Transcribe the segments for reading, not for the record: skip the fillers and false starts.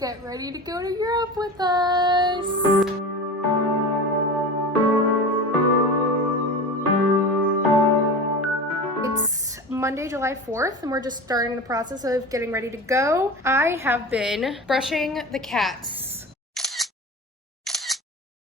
get ready to go to Europe with us. It's Monday, July 4th, and we're just starting the process of getting ready to go. I have been brushing the cats.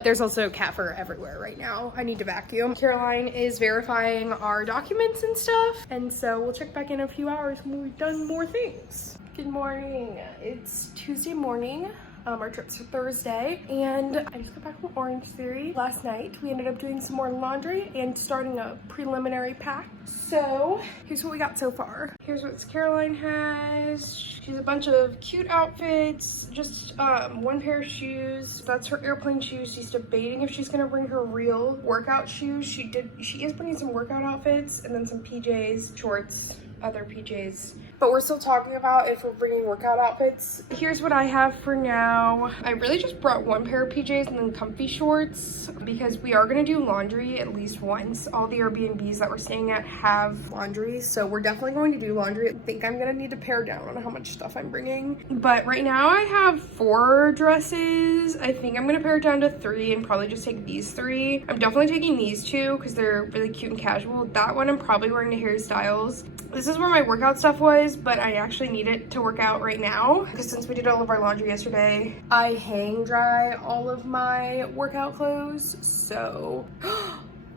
There's also cat fur everywhere right now. I need to vacuum. Caroline is verifying our documents and stuff, and so we'll check back in a few hours when we've done more things. Good morning. It's Tuesday morning. Our trip's for Thursday, and I just got back from Orange Theory last night. We ended up doing some more laundry and starting a preliminary pack. So here's what we got so far. Here's what Caroline has. She has a bunch of cute outfits, just one pair of shoes. That's her airplane shoes. She's debating if she's gonna bring her real workout shoes. She is bringing some workout outfits and then some PJs, shorts, other PJs. But we're still talking about if we're bringing workout outfits. Here's what I have for now. I really just brought one pair of PJs and then comfy shorts because we are gonna do laundry at least once. All the Airbnbs that we're staying at have laundry, so we're definitely going to do laundry. I think I'm gonna need to pare down on how much stuff I'm bringing. But right now I have 4 dresses. I think I'm gonna pare it down to 3 and probably just take these 3. I'm definitely taking these 2 because they're really cute and casual. That one I'm probably wearing to Harry Styles. This is where my workout stuff was, but I actually need it to work out right now because since we did all of our laundry yesterday, I hang dry all of my workout clothes. So,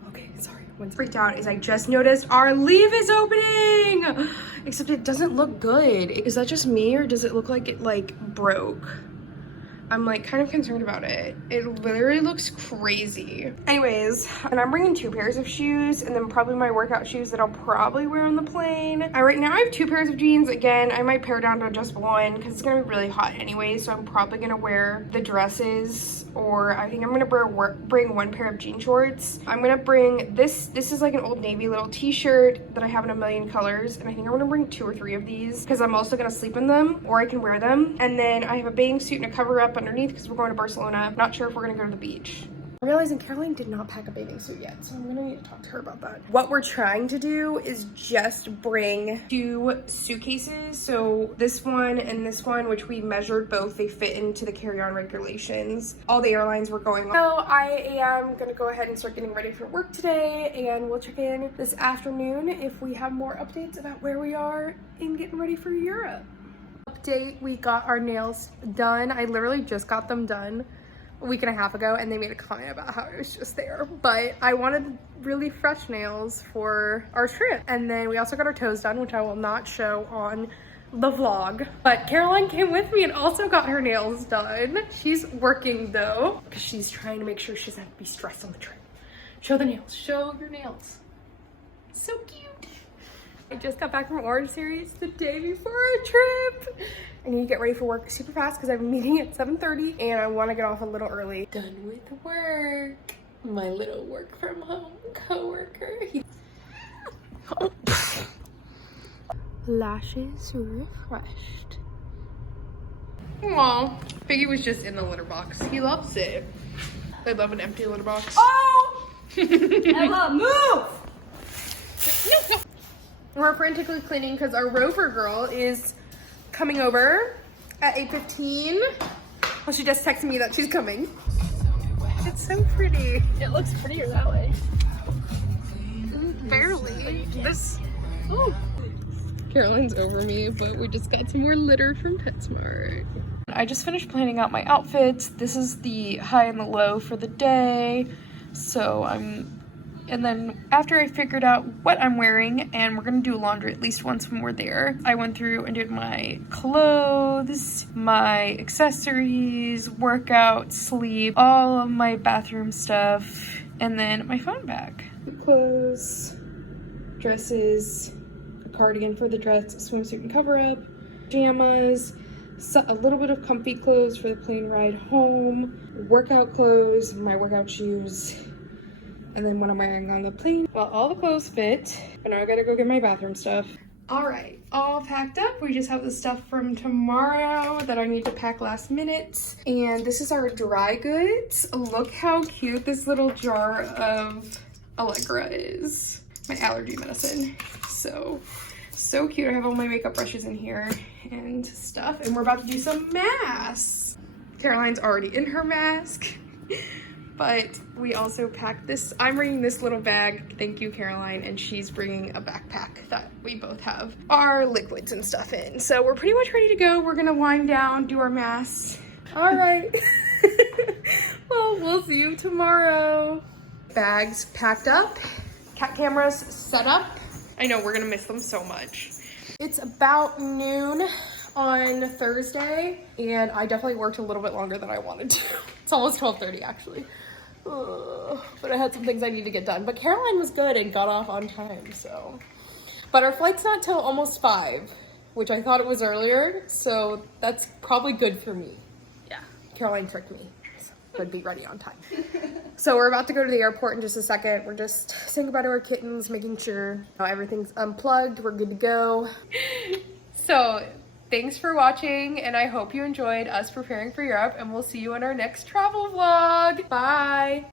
okay, sorry. What's freaked out is I just noticed our leave is opening, except it doesn't look good. Is that just me or does it look like it broke? I'm kind of concerned about it. It literally looks crazy. Anyways, and I'm bringing 2 pairs of shoes and then probably my workout shoes that I'll probably wear on the plane. Right now I have 2 pairs of jeans. Again, I might pare down to just 1 because it's gonna be really hot anyway. So I'm probably gonna wear the dresses, or I think I'm gonna bring 1 pair of jean shorts. I'm gonna bring this is like an Old Navy little t-shirt that I have in a million colors. And I think I'm gonna bring 2 or 3 of these because I'm also gonna sleep in them or I can wear them. And then I have a bathing suit and a cover up underneath because we're going to Barcelona. Not sure if we're gonna go to the beach. I'm realizing Caroline did not pack a bathing suit yet, so I'm gonna need to talk to her about that. What we're trying to do is just bring 2 suitcases. So this one and this one, which we measured both, they fit into the carry-on regulations. All the airlines were going on. So I am gonna go ahead and start getting ready for work today, and we'll check in this afternoon if we have more updates about where we are in getting ready for Europe. Update, we got our nails done. I literally just got them done a week and a half ago and they made a comment about how it was just there, but I wanted really fresh nails for our trip. And then we also got our toes done, which I will not show on the vlog, but Caroline came with me and also got her nails done. She's working though because she's trying to make sure she doesn't be stressed on the trip. Show the nails, show your nails. So cute. I just got back from Orange Series the day before our trip. I need to get ready for work super fast because I have a meeting at 7:30 and I want to get off a little early. Done with work. My little work from home coworker. Lashes refreshed. Aw, Biggie was just in the litter box. He loves it. I love an empty litter box. Oh! Ella, move! No. We're frantically cleaning because our rover girl is coming over at 8:15. Well, she just texted me that she's coming. It's so pretty. It looks prettier that way. Barely. Ooh. Caroline's over me, but we just got some more litter from PetSmart. I just finished planning out my outfits. This is the high and the low for the day. So and then after I figured out what I'm wearing, and we're gonna do laundry at least once when we're there, I went through and did my clothes, my accessories, workout, sleep, all of my bathroom stuff, and then my phone bag. The clothes, dresses, a cardigan for the dress, swimsuit and cover up, pajamas, a little bit of comfy clothes for the plane ride home, workout clothes, my workout shoes, and then what I'm wearing on the plane. Well, all the clothes fit, but now I gotta go get my bathroom stuff. All right, all packed up. We just have the stuff from tomorrow that I need to pack last minute. And this is our dry goods. Look how cute this little jar of Allegra is. My allergy medicine. So So cute. I have all my makeup brushes in here and stuff, and we're about to do some masks. Caroline's already in her mask, but we also packed this. I'm bringing this little bag, thank you Caroline, and she's bringing a backpack that we both have our liquids and stuff in. So we're pretty much ready to go. We're gonna wind down, do our masks. All right. Well, we'll see you tomorrow. Bags packed up, cat cameras set up. I know we're gonna miss them so much. It's about noon on Thursday, and I definitely worked a little bit longer than I wanted to. It's almost 12:30 actually. But I had some things I need to get done. But Caroline was good and got off on time, so. But our flight's not till almost 5, which I thought it was earlier, so that's probably good for me. Yeah, Caroline tricked me. Would be ready on time. So we're about to go to the airport in just a second. We're just saying goodbye to our kittens, making sure everything's unplugged. We're good to go. So thanks for watching, and I hope you enjoyed us preparing for Europe, and we'll see you in our next travel vlog. Bye.